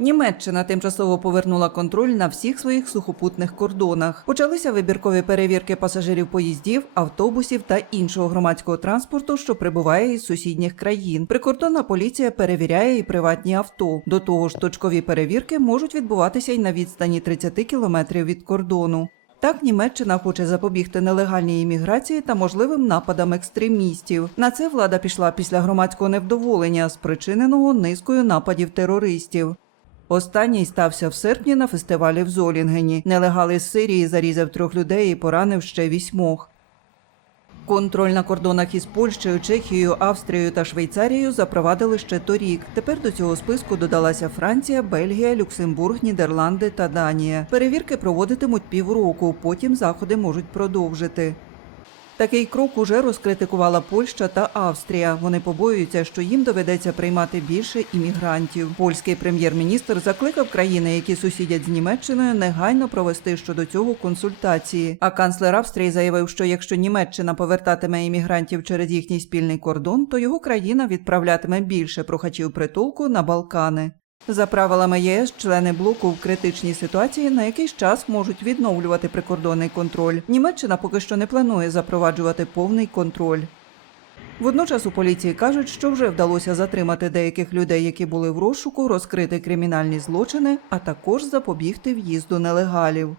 Німеччина тимчасово повернула контроль на всіх своїх сухопутних кордонах. Почалися вибіркові перевірки пасажирів поїздів, автобусів та іншого громадського транспорту, що прибуває із сусідніх країн. Прикордонна поліція перевіряє і приватні авто. До того ж, точкові перевірки можуть відбуватися й на відстані 30 кілометрів від кордону. Так Німеччина хоче запобігти нелегальній імміграції та можливим нападам екстремістів. На це влада пішла після громадського невдоволення, спричиненого низкою нападів терористів. Останній стався в серпні на фестивалі в Золінгені. Нелегал із Сирії зарізав трьох людей і поранив ще вісьмох. Контроль на кордонах із Польщею, Чехією, Австрією та Швейцарією запровадили ще торік. Тепер до цього списку додалася Франція, Бельгія, Люксембург, Нідерланди та Данія. Перевірки проводитимуть півроку, потім заходи можуть продовжити. Такий крок уже розкритикувала Польща та Австрія. Вони побоюються, що їм доведеться приймати більше іммігрантів. Польський прем'єр-міністр закликав країни, які сусідять з Німеччиною, негайно провести щодо цього консультації. А канцлер Австрії заявив, що якщо Німеччина повертатиме іммігрантів через їхній спільний кордон, то його країна відправлятиме більше прохачів притулку на Балкани. За правилами ЄС, члени блоку в критичній ситуації на якийсь час можуть відновлювати прикордонний контроль. Німеччина поки що не планує запроваджувати повний контроль. Водночас у поліції кажуть, що вже вдалося затримати деяких людей, які були в розшуку, розкрити кримінальні злочини, а також запобігти в'їзду нелегалів.